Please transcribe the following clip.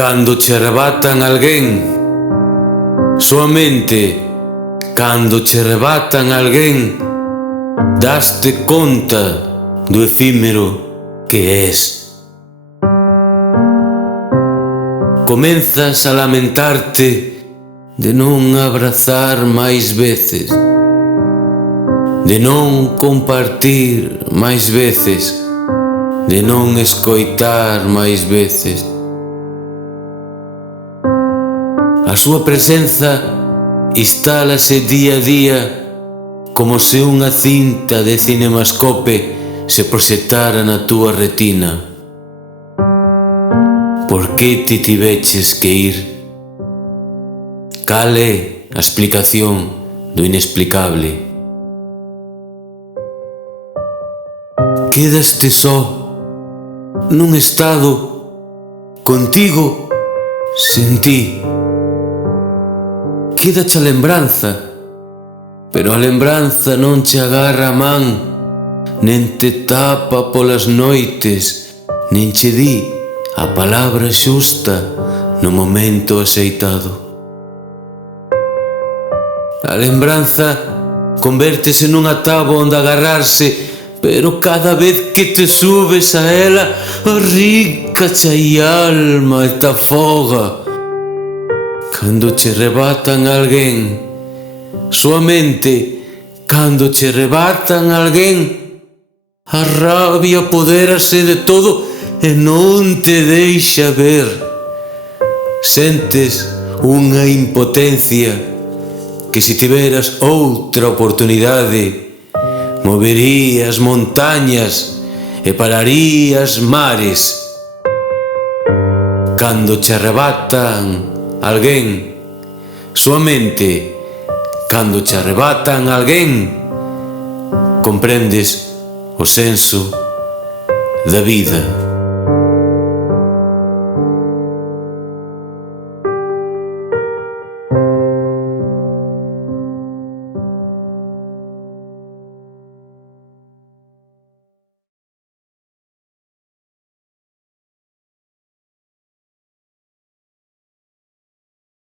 Cando che arrebatan alguén, soamente cando che arrebatan alguén, daste conta do efímero que és. Comenzas a lamentarte de non abrazar máis veces, de non compartir máis veces, de non escoitar máis veces. A súa presenza instálase día a día como se unha cinta de cinemascope se proxectara na túa retina. Por que ti tiveches que ir? Cal é a explicación do inexplicable? Quedaste só nun estado contigo sen ti. Quédache a lembranza, pero a lembranza non che agarra a man, nen te tapa polas noites, nen che di a palabra xusta no momento axeitado. A lembranza convértese nunha táboa onde agarrarse, pero cada vez que te subes a ela, arrícache a alma e te afoga. Cando che arrebatan alguén, soamente cando che arrebatan alguén, a rabia apoderase de todo e non te deixa ver. Sentes unha impotencia que se tiveras outra oportunidade, moverías montañas e pararías mares. Cando che arrebatan alguén, soamente cando che arrebatan alguén, comprendes o senso da vida.